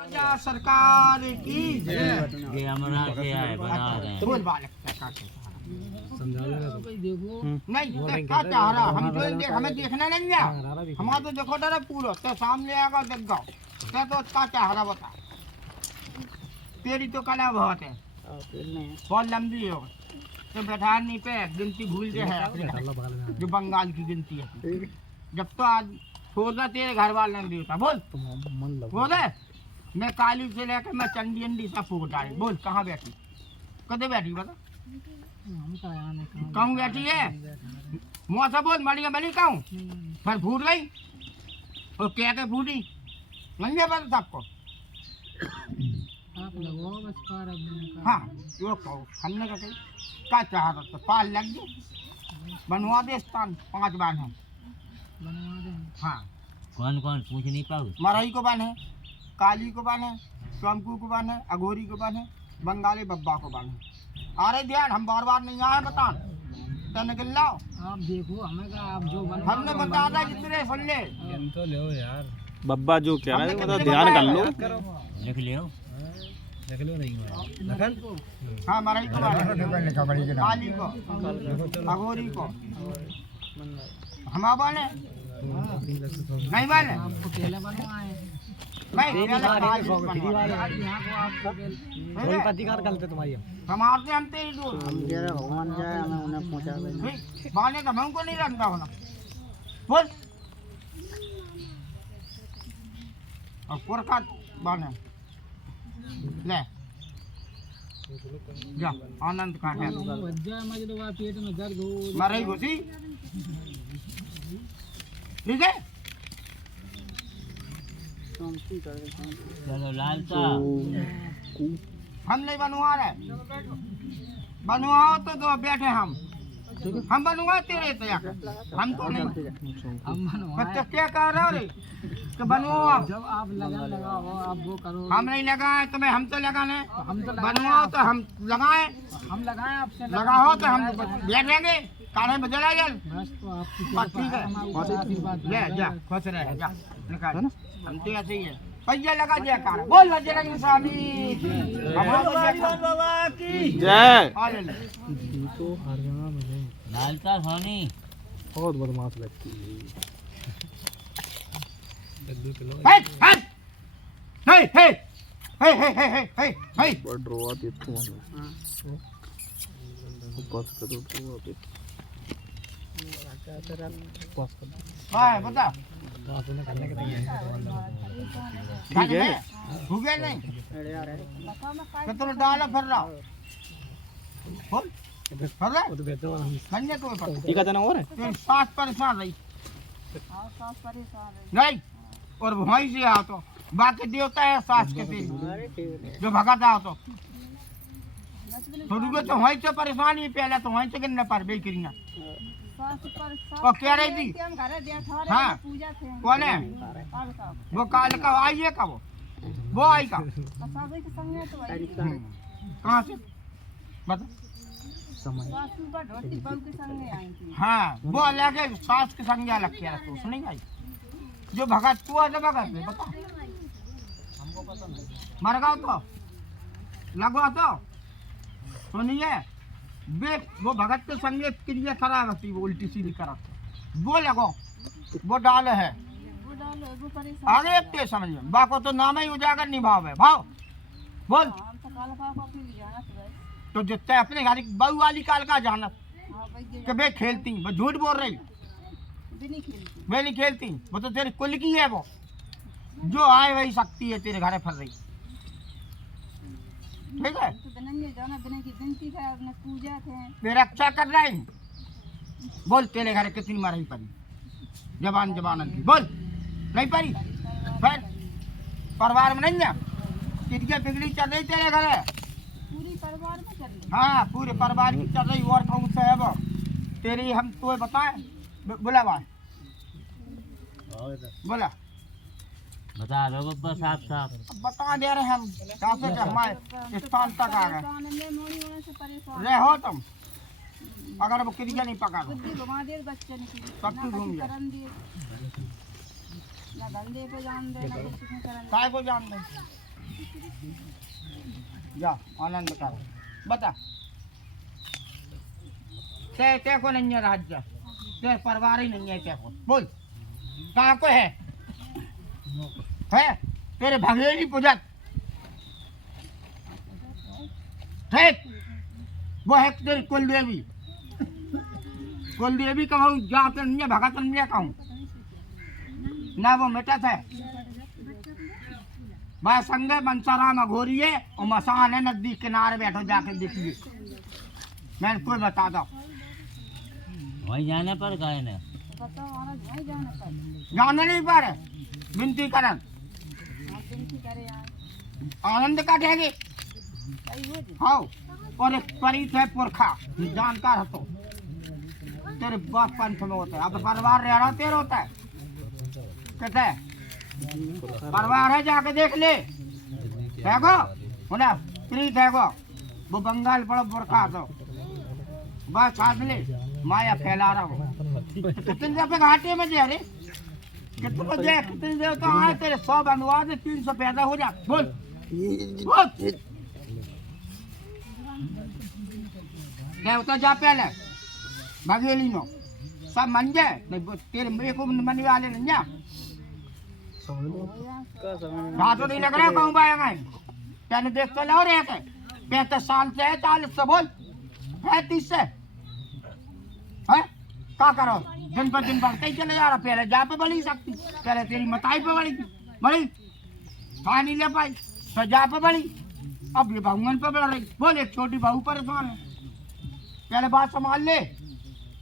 सरकार की ये हमारा से आए बना रहे हैं। बोल बालक नहीं क्या चाह रहा हम जो हमें देखना नहीं है हमारा तो देखो डर पूरा तो सामने आएगा देख गाओ तो क्या चाह रहा बता तेरी तो कला बहुत है बहुत लंबी हो तो बैठा नहीं पे गिनती भूल गए है जो बंगाल की गिनती है जब तो आज छोड़ना तेरे घर वाले नहीं देता बोल बोल मैं काली से लेकर मैं चंडी अंडी सब फूक डाली बोल कहाँ बैठी कदे बैठी बता कहूँ बैठी है मुँह से बोल मड़ी बनी कहूँ फिर फूट गई और क्या के फूटी नहीं पता सबको हाँ वो कहो हमने का कही क्या चाह रहा था पाल लग गई बनवा दे स्थान 5 बार है हाँ कौन कौन पूछ नहीं पाऊ मरई को बन है काली को बन है शंकु को बन है अघोरी को बन है बंगाली बब्बा को बन है अरे ध्यान हम बार बार नहीं आए बता निकल लाओ आप देखो हमें का आप जो हमने बता दिया जितने सुन ले तो ले यार बब्बा जो कह रहा है वो ध्यान कर लो लिख लियो नहीं हाँ मरई को काली को अघोरी को हम बने नहीं बने आपको पहले बनवाए अधिकार करते तुम्हारी हमारे हम तेरी दूर भगवान जाए हमें उन्हें पहुंचा बाने का हमको नहीं रखता होना बोल और पुरखा बाने ले जा आनंद का है पेट में दर्द हो मरई घुसी ठीक है चलो लालता हम नहीं बनवा रहे बनवाओ तो दो बैठे हम बनवा तेरे हम तो नहीं हम बनवाए तो क्या कह रहे हो रे तो बनवाओ आप जब आप लगाओ आप वो करो हम नहीं लगाए तो मैं हम तो लगाने हम तो बनवाओ तो हम लगाए हम लगाए आपसे लगाओ तो हम बैठेंगे काने में जला जल बस तो आपकी बस ठीक है ले जा खुश रहे जा निकाल हम तो ऐसे ही है पैया लगा दिया कार बोल बजरंग स्वामी बाबा की जय आ ले तो हर जगह मिले लालता सोनी बहुत बदमाश लगती है हट हट हे हे हे हे हे हे हे बड़ रोआ देते हैं बस करो रोआ पे हां बता ठीक है भूगे नहीं कितना डाला फिर रहा बोल फिर रहा खन्ने को पर ठीक है जना और है तेरी सास परेशान रही नहीं और वहीं से आ तो बाकी देवता है सास के तेरी जो भगत आ तो थोड़ी तो वहीं से परेशान ही पहले तो वहीं से गिरने पर बेकरियां और क्या रही थी हाँ कौन है वो काल का आई है का वो आई का कहाँ से बता हाँ वो अलग है सास के संग अलग किया तो सुनी भाई जो भगत तू है भगत में बता हमको पता नहीं मर गया तो लगवा तो सुनिए वे वो भगत के संगे क्रिया खराब होती वो उल्टी सीधी करा वो लगो वो डाल है आगे एक समझ में बाको तो नाम ही उजागर नहीं भाव है भाव बोल तो जितने अपने घर बहू वाली काल का जाना कि वे खेलती वो झूठ बोल रही वे नहीं खेलती वो तो तेरी कुल की है वो जो आए वही शक्ति है तेरे घर फर रही ठीक है वे रक्षा कर रहे हैं बोल तेरे घर कितनी मरई पड़ी जबान जबान की बोल नहीं पड़ी फिर परिवार में नहीं है कितनी बिगड़ी चल रही तेरे घर पूरी परिवार में चल रही हाँ पूरे परिवार की चल रही और कौन सा है वो तेरी हम तो बताए बोला बात बोला बता दो बब्बा साफ साफ बता दे रहे हम कैसे हमारे स्थान तक आ गए रहे हो तुम अगर वो क्रिया नहीं पका दो सब कुछ घूम जाए ना धंधे पे जान दे ना कुछ में करन काय को जान दे जा आनंद कर बता ते को नहीं है राज्य ते परिवार ही नहीं है ते को बोल कहाँ को है तेरे भगेली पूजक ठीक वो है तेरी कुल देवी कहूँ जाकर नहीं भगत नहीं कहूँ ना वो मिटत है भाई संगे बंसाराम अघोरी है और मसान है नजदीक किनारे बैठो जाके देखिए मैं कोई बता दो वहीं जाने पर गए ना बताओ महाराज भाई जाने पर जाने नहीं पर विनती करन आप विनती करे यार आनंद काटेगी सही हो जी हाँ और एक परित है पुरखा जानकार है तो तेरे बाप पंथ में होता है अब परिवार रह रहा तेरा होता है कहते है परिवार है जाके देख ले देखो होना प्रीत है वो बंगाल पड़ा पुरखा तो बस साथ ले माया फैला रहा हो कितने रुपए घाटे में दे रे कितने दे तो आए तेरे 100 बनवा दे 300 पैदा हो जा बोल देवता जा पहले भगेली नो सब मन जाए नहीं तेरे मेरे को मनने वाले नहीं जा तो नहीं लग रहा कहूँ पाएगा तेने देख तो लो रे 35 साल से है 40 से बोल है 30 से है क्या करो दिन पर दिन बढ़ते ही चले जा रहा पहले जा पे बड़ी सकती पहले तेरी मताई पे बड़ी बड़ी खा नहीं ले पाई तो जा पे बड़ी अब ये बहुगन पे बढ़ रही बोल एक छोटी बहू परेशान है पहले बात संभाल ले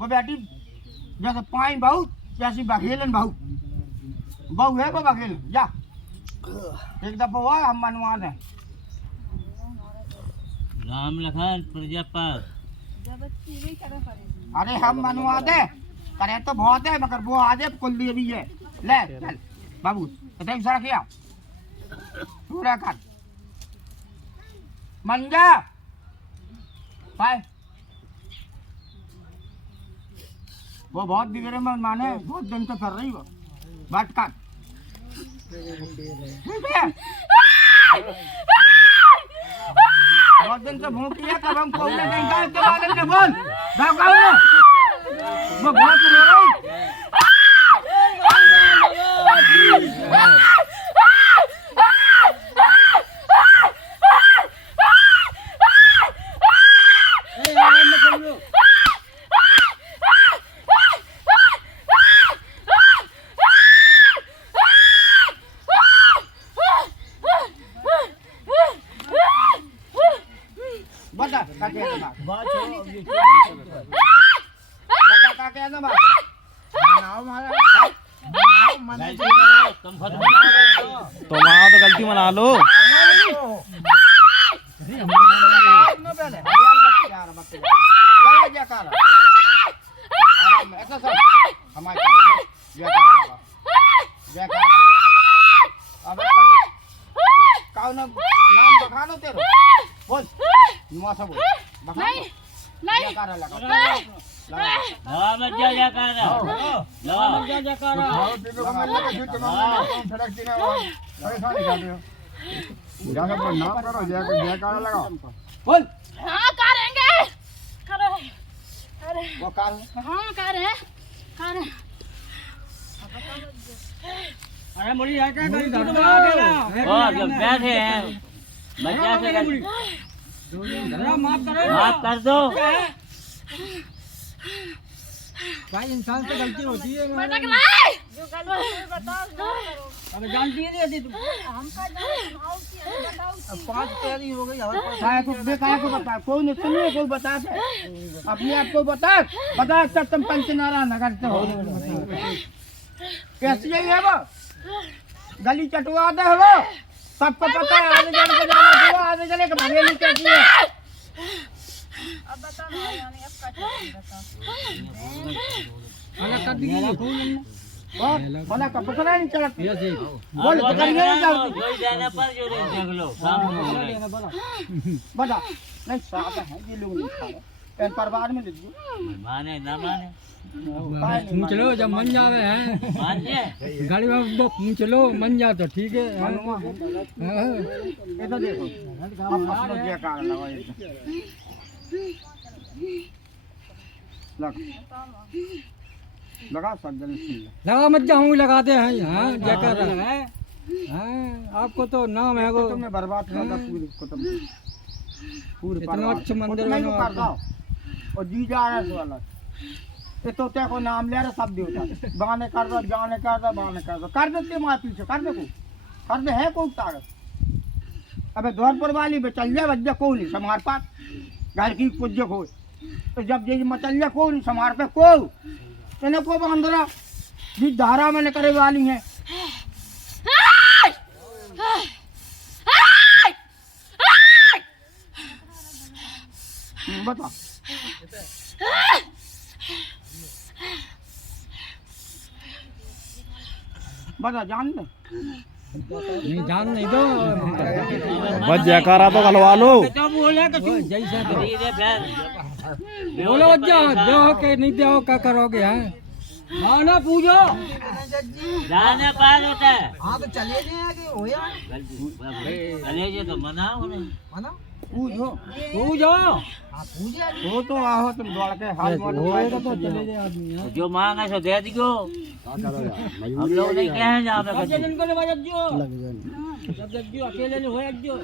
वो बेटी जैसे पाई बहू जैसी बघेलन बहू बहू है वो बघेलन जा एक दफा हुआ हम मनवा दें राम लखन प्रजापत जबरदस्ती नहीं करे पड़े अरे हम मनवा दे करे तो बहुत है मगर वो आज कुल देवी है ले चल बाबू बताइए सारा किया पूरा कर मन जा पाए वो बहुत बिगड़े में माने बहुत दिन से कर रही वो बात कर ठीक है बहुत दिन से भूख लिया तब हम कोई नहीं गाय के बारे में बोल दौड़ाओ ना वो बहुत रो रही बता का क्या बात बता का क्या बात मनाओ मारा मनाओ मना तुम खुद बनाओ तो वहाँ तो गलती मना लो नाम बखा दो तेरे बोल माथा बोल नहीं नहीं लवा मत जा जा कर लवा मत जा जा कर बोल हाँ करेंगे करे अरे वो कार हाँ करे करे अरे मुड़ी आके गली धर दो ओ जब बैठे हैं बच्चा से माफ करो माफ कर दो भाई इंसान से गलती होती है मटक नहीं जो गलती है बताओ ना करो अबे जानती है नहीं तुम हमका बताओ कि बताओ कि 5 तेरी हो गई हमारे काय को बता कोई नहीं सुनिए कोई बता दे अपने आप को बता तब तुम पंचनारायण नगर से हो कैसी है ये वो गली चटवा दे वो सबको पता है आगे जाने के जाना हुआ आगे चले के भगेली कैसी है अब बताओ ना यानी अब कट बताओ अलग कर दिए और बना का पकड़ा नहीं चलत ये जी बोल तो करिए नहीं जाओ जो जाने पर जो देख लो सामने बता नहीं साहब है ये लोग नहीं खा रहे इन परिवार में ले लो माने ना माने पूछ लो जब मन जावे हैं मान जाए गाड़ी में वो पूछ लो मन जा तो ठीक है हाँ। ये तो देखो अब अपना क्या कार लगा ये लगा सज्जन सिंह लगा मत जाऊँ लगाते हैं हाँ जयकार है हाँ आपको तो नाम है वो तुमने बर्बाद कर दिया पूरी कुतुब पूरे इतना अच्छा मंदिर नहीं बना कर दो और जी जा रहा है सो अलग ये तो क्या को नाम ले रहा सब देवता बाने कर दो जाने कर दो बाने कर देते माँ पीछे कर दे को कर दे है को ताकत अबे द्वारपुर वाली पे चल जाए बज्जा को नहीं समार पास घर की पूज्य को तो जब ये मचल जाए को नहीं समार पे को इन्हें को बांधरा जी धारा मैंने करे वाली है बता बता जान दे नहीं जान नहीं दो बस जयकारा तो गलवा लो तो बोले कि तू जैसा तो धीरे फिर बोलो जा दो के नहीं दो क्या करोगे हैं ना ना पूछो जाने पार होता है हाँ तो चले जाए कि होया चले जे तो मनाओ नहीं माना पूछो पूछो हाँ पूछे वो तो आओ तुम दौड़ के हाल होएगा तो चले जाए आदमी हाँ जो मांगे सो दे दियो हम लोग नहीं कहे जा पे जब इनको ले जब जो जब जो अकेले नहीं होया जो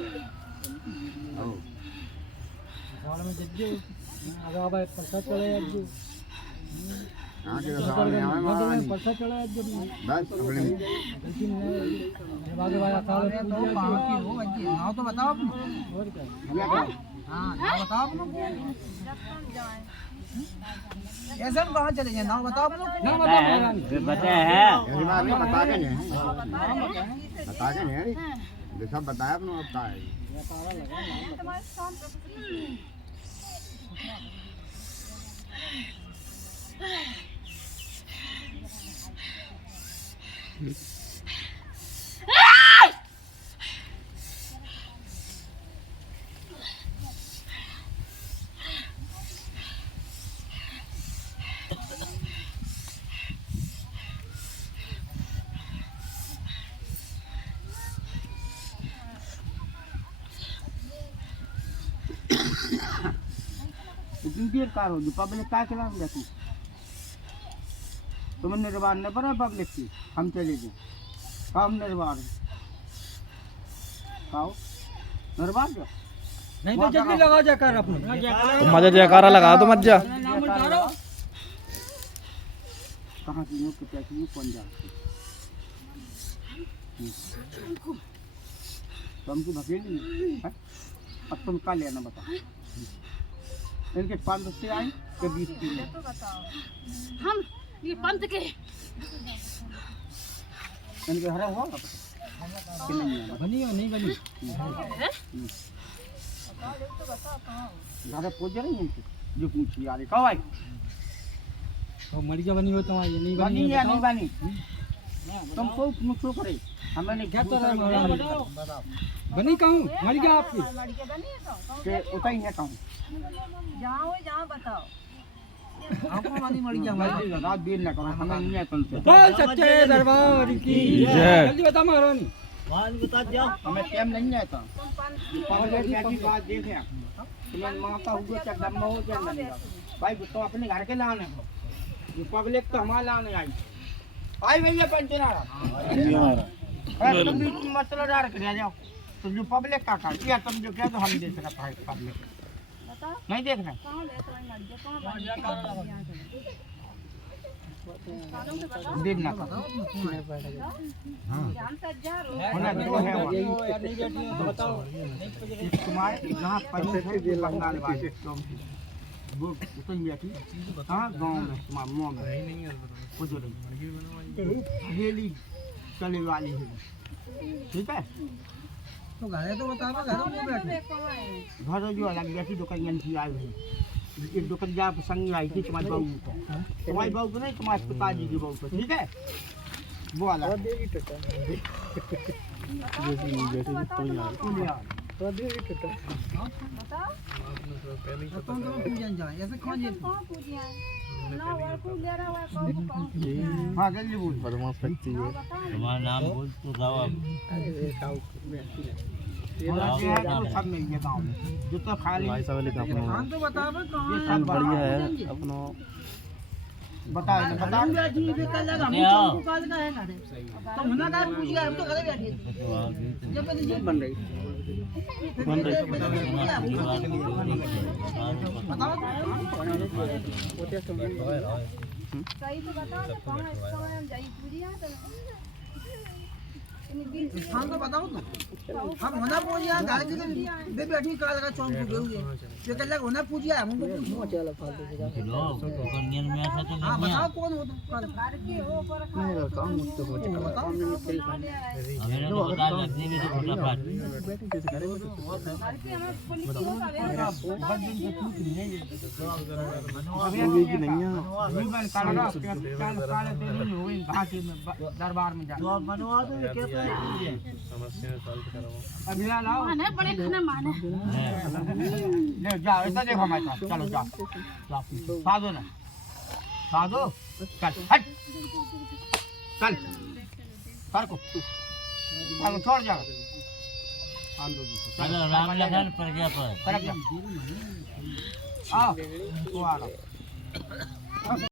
गाँव में जब जो अगर भाई पैसा चले जो पैसा चला जब नाव तो बताओ और क्या हाँ नाव बताओ ऐसा कहाँ चले जाए नाव बताओ नाव बताओ बता है बता के नहीं सब बताया अपना अब का तुम्हारे साथ इतनी देर कार होगी पब्लिक काय खिलाफ जाती तुम निर्वाण न बना पब्लिक की हम चले गए हम निर्वाण खाओ निर्वाण जो नहीं तो जल्दी लगा जाकर अपने तुम मजा जयकारा लगा दो मत जा कहाँ की न्यूज़ कितना की कौन जा तुम की भकेली है अब तुम का लेना बता इनके 5 से आए के 20 की तो बताओ हम ये पंथ के इनके हरा हुआ कि नहीं है बनी हो नहीं बनी ज़्यादा पूछ रही हैं जो पूछी यार कब आई तो मरिया बनी हो तो ये नहीं बनी बनी या नहीं बनी तुमको मुझको करे हमें क्या तो बनी कहूँ मरिया आपकी लड़के बनी है तो के उताई है कहूँ जहाँ बताओ आपको बनी मरिया हमारी रात देर न करो हमें नहीं है तुमसे बोल सच्चे दरबार की जय। जल्दी बता महारानी हमें टाइम नहीं है तो पब्लिक की बात देखे तुम्हें माता हुआ चाहे दम हो चाहे नहीं भाई तो अपने घर के लाने हो पब्लिक तो हमारे लाने आई भैया पंचनारा तुम भी मतलब डाल कर जाओ तो जो पब्लिक का कर किया तुम जो क्या तो हम देख रहा है पब्लिक नहीं देख रहे कहाँ ले तो कहाँ देख ना करो जान तक जा रो होना दो है बताओ तुम्हारे जहाँ पैसे थे बंगाल वाले वो उतन बैठी हाँ गाँव में तुम्हारे मुँह में कुछ नहीं हवेली चले वाली है ठीक है तो घर तो बता घर में बैठे घर जो अलग बैठी दुकान की आई हुई एक दुकानदार संग आई थी तुम्हारी बहू को तुम्हारी बहू को नहीं तुम्हारे पिताजी की बहू को ठीक है वो अलग कहाँ पूजिया ना वो को ले रहा है कहाँ हाँ जल्दी बोल बदमाश व्यक्ति है। तुम्हारा नाम बोल तो गाओ अब होना चाहिए तो सब मिल गया गाँव में जो तो खाली भाई साहब लिखा अपना ये सब बढ़िया है अपना बता बता सही तो बताओ ना कहाँ इस समय हम जाई पूजिया तो स्थान तो बताओ तो हम होना पूजिया गाड़ी के बे बैठी काल का चौक पे गए ये कल होना पूजिया हमको लो कन्यन में ऐसा तो हां नहीं है बताओ कौन हो तुम घर के हो पर नहीं काम मुक्त हो बताओ हमें तो बता लगने में तो फटाफट घर के हम पुलिस को का बहुत दिन से तू नहीं होगी कि नहीं है जीवन काल काल से नहीं हुई घाटी में दरबार में जा बनवा दो क्या अगला लाओ माने बड़े खाना माने ले जाओ ऐसा देखो हमारे साथ चलो जाओ साधो ना साधो चल हट चल सर को छोड़ जाओ चलो राम लखन प्रजा पर सरक जा आओ तू आ रहा